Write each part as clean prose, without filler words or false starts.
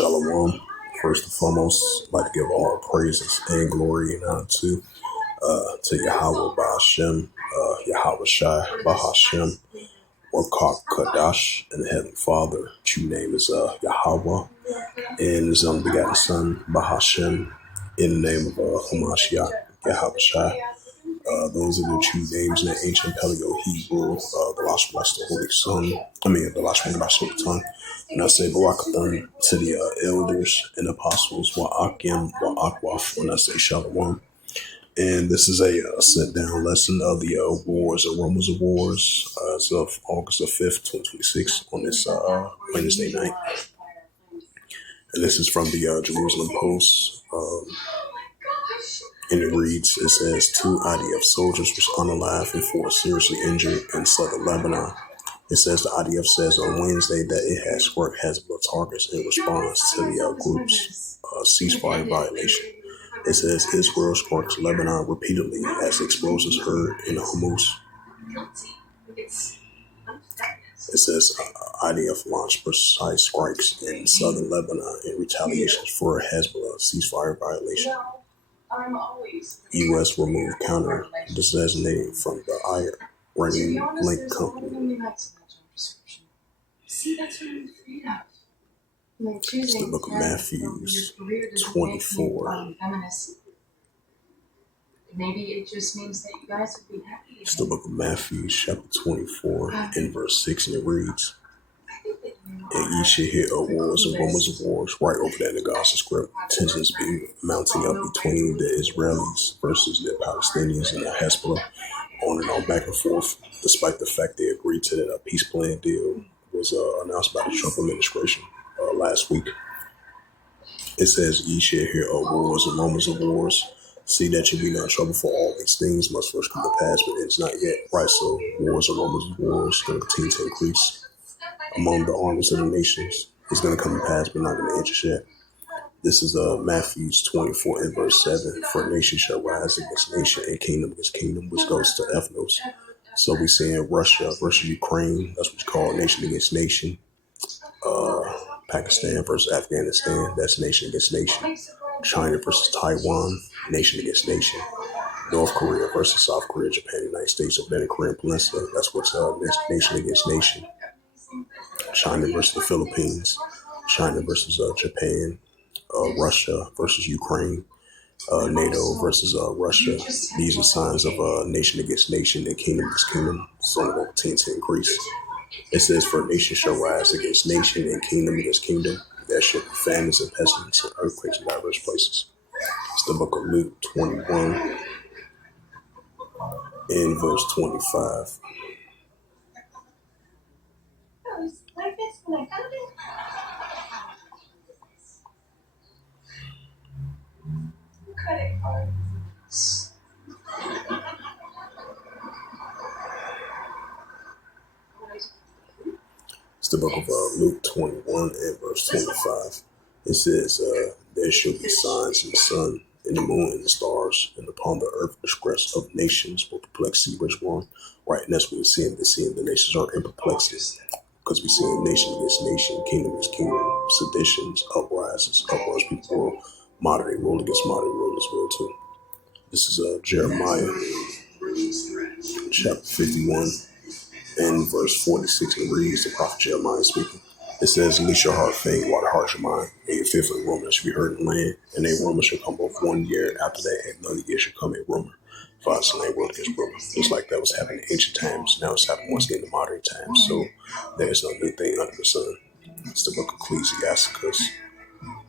Shalom. First and foremost, I'd like to give all praises and glory and honor to Yahweh Ba'ashem, Yahweh Shai Bahashem, Wakak Kadash, and the Heavenly Father. True name is Yahweh, and His unbegotten Son Bahashem, in the name of Hamashiach, Yahweh Shai. Those are the true names in the ancient Paleo Hebrew, the Lashmas, the Holy Son, the Lashmas, the tongue. And I say Barakathon to the elders and apostles, Wa'akim, Wa'akwaf, when I say Shalom. And this is a sit-down lesson of the wars or rumors of wars as of August the 5th, 2026 on this Wednesday night. And this is from the Jerusalem Post. And it reads, it says, 2 IDF soldiers was unalive and 4 seriously injured in southern Lebanon. It says the IDF says on Wednesday that it has struck Hezbollah targets in response to the group's ceasefire violation. It says Israel strikes Lebanon repeatedly as explosions heard in Hormuz. It says IDF launched precise strikes in southern Lebanon in retaliation for a Hezbollah ceasefire violation. U.S. removed counter designating from the Iranian Link Company. It's the book of Matthew 24. Maybe it just means that you guys would be happy. It's the book of Matthew, chapter 24, and verse 6, and it reads, and ye shall hear of wars and rumors of wars. Right over there in the Gaza Strip, tensions be mounting up between the Israelis versus the Palestinians and the Hezbollah, on and on, back and forth, despite the fact they agreed to that peace plan deal was announced by the Trump administration last week. It says, ye shall hear of wars and rumors of wars. See that you be not in trouble, for all these things must first come to pass, but it's not yet. Right, so wars and rumors of wars going to continue to increase among the armies of the nations. It's going to come to pass, but not going to interest yet. This is Matthew 24 and verse 7. For nation shall rise against nation and kingdom against kingdom, which goes to ethnos. So we saying Russia versus Ukraine. That's what you call nation against nation. Pakistan versus Afghanistan. That's nation against nation. China versus Taiwan. Nation against nation. North Korea versus South Korea, Japan, United States of the Korean Peninsula. That's what's nation against nation. China versus the Philippines. China versus Japan. Russia versus Ukraine. NATO versus Russia. These are signs of nation against nation and kingdom against kingdom. So it will continue to increase. It says, for nation shall rise against nation and kingdom against kingdom. There shall be famines and pestilence and earthquakes in diverse places. It's the book of Luke 21 and verse 25. It's the book of Luke 21 and verse 25. It says, there shall be signs in the sun, in the moon, and the stars, and upon the earth distress of nations will perplexity which one. Right, and that's what we're seeing. We're seeing the nations are in perplexity. Because we're seeing nation against nation, kingdom against kingdom, seditions, uprises, people will moderate rule against moderate rule as well too. This is Jeremiah chapter 51 and verse 46, and reads, the prophet Jeremiah speaking. It says, least your heart faint, while the heart shall mind, and your fearful rumor shall be heard in the land, and a rumor shall come both 1 year after that, and another year shall come a rumor. For us in world against rumor. Just like that was happening in ancient times, now it's happening once again in modern times. So there's no new thing under the sun. It's the book of Ecclesiasticus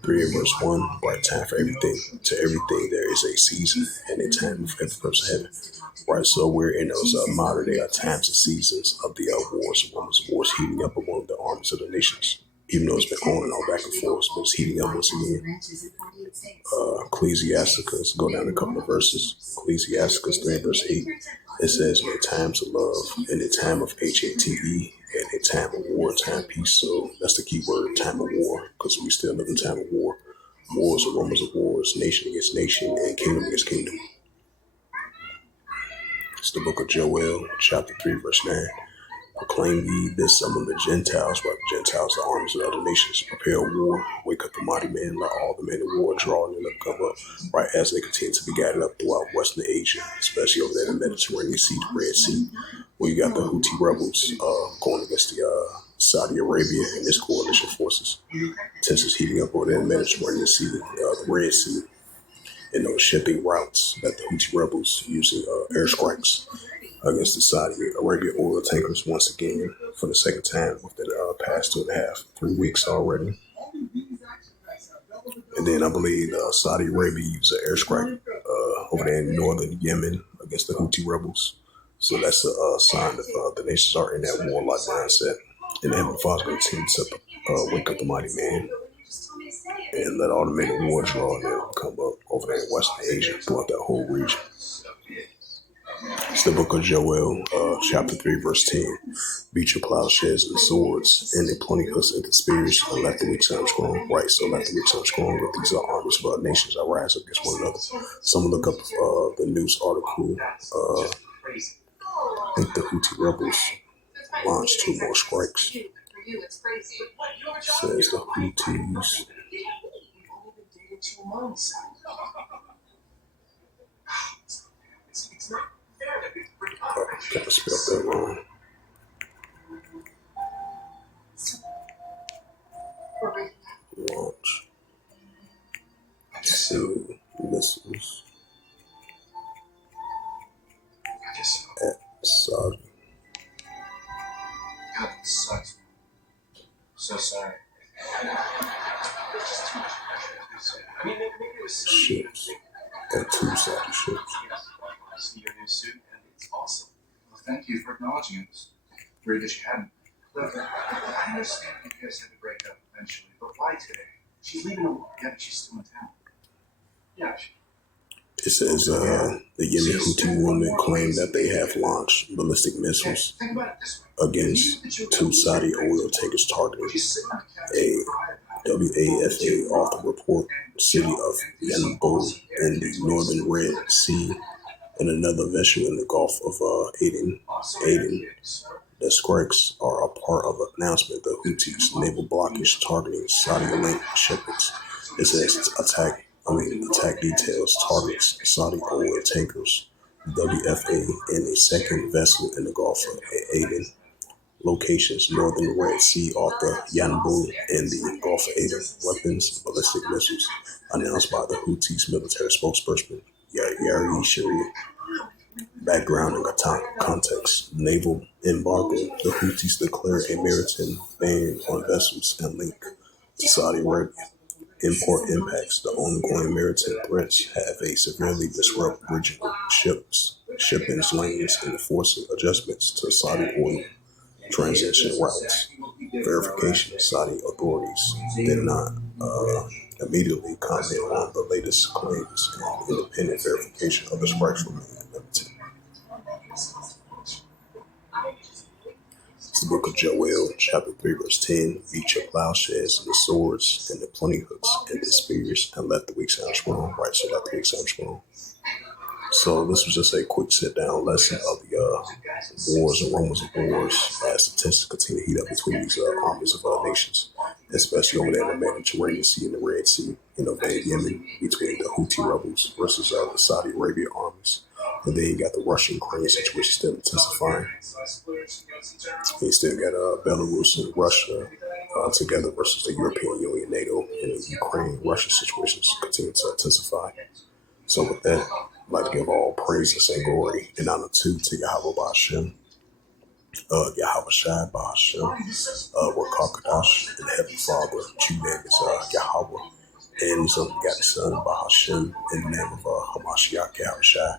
3 and verse 1. Right time for everything. To everything there is a season and a time for every purpose of heaven. Right, so we're in those modern day times and seasons of the wars and rumors of wars heating up among the armies of the nations. Even though it's been on and on back and forth, but it's heating up once again. Ecclesiasticus, go down a couple of verses. Ecclesiasticus 3 verse 8. It says, in a time of love, in a time of HATE, and a time of war, time peace. So that's the key word, time of war, because we still live in time of war. Wars and rumors of wars, nation against nation, and kingdom against kingdom. It's the book of Joel, chapter 3, verse 9. Proclaim ye this among the Gentiles, right? The Gentiles, the armies of other nations, prepare war, wake up the mighty men, let all the men of war draw and let come up, right? As they continue to be gathered up throughout Western Asia, especially over there in the Mediterranean Sea, the Red Sea, where you got the Houthi rebels going against the Saudi Arabia and its coalition forces. Tensions heating up over there in the Mediterranean Sea, the Red Sea, and those shipping routes that the Houthi rebels using airstrikes against the Saudi Arabia oil tankers once again for the second time within the past 2.5, 3 weeks already. And then I believe Saudi Arabia used an airstrike over there in northern Yemen against the Houthi rebels. So that's a sign that the nations are in that warlike mindset. And the Heavenly Father going to continue to wake up the mighty man and let all the men of war draw and they'll come up over there in Western Asia throughout that whole region. It's the book of Joel, chapter 3, verse 10. Beat your plowshares and swords, and the plenty hooks and the spears, and let the weak sound strong. Right, so let the weak sound strong. But these are armies of other nations that rise up against one another. Someone look up the news article. I think the Houthi rebels launched 2 more strikes. It says the Houthis. Gotta spell that wrong. Launch 2 missiles at Saudi. God, this sucks. So sorry. Ships at 2 Saudi ships. See your new suit, and it's awesome. Well, thank you for acknowledging it. Weird that you hadn't. Look, I understand you guys had to break up eventually, but why today? She's leaving alone. Yeah, but she's still in town. Yeah. It says the Yemen Houthi women claim that they have launched ballistic missiles against 2 Saudi oil tankers targeting a WAFA author report city of Yanbu in the northern Red Sea and another vessel in the Gulf of Aden. The strikes are a part of an announcement the Houthis naval blockage targeting Saudi-linked shipments. It says attack details targets Saudi oil tankers, WFA, and a second vessel in the Gulf of Aden. Locations: northern Red Sea off the Yanbu and the Gulf of Aden. Weapons: ballistic missiles. Announced by the Houthis military spokesperson Yari Shari. Background and context: naval embargo. The Houthis declare a maritime ban on vessels and link to Saudi Arabia. Import impacts: the ongoing maritime threats have severely disrupted regional shipping lanes and forcing adjustments to Saudi oil transition routes. Verification: Saudi authorities did not immediately comment on the latest claims, and independent verification of the strikes remain limited. It's the book of Joel, chapter 3, verse 10. Beat your plowshares and the swords and the plenty hooks and the spears, and let the weak sound strong. Right, so let the weak sound strong. So this was just a quick sit-down lesson of the wars and rumors of wars as the tensions continue to heat up between these armies of other nations, especially over there in the Mediterranean Sea and the Red Sea, in Yemen, between the Houthi rebels versus the Saudi Arabia armies. And then you got the Russia-Ukraine situation still intensifying. And you still got Belarus and Russia together versus the European Union, NATO, and the Ukraine-Russia situations continue to intensify. So with that, I'd like to give all praises and glory and honor to Yahweh Ba'ashem, Yahweh Shai Ba'ashem, Rakakadash, and the Heavenly Father. True name is Yahweh, and His only begotten Son, Ba'ashem, in the name of Hamashiach Yahweh Shai.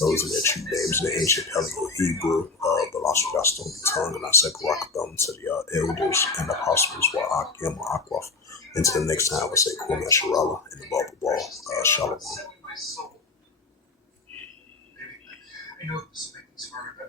Those are their true names in the ancient Paleo-Hebrew, the lost Gospel tongue, and I Sekarakatham to the elders and apostles, Wa'ak, Yama, Akwaf. Until next time, I say Kwame Sharala and the blah, Shalom. I know this will make things harder, but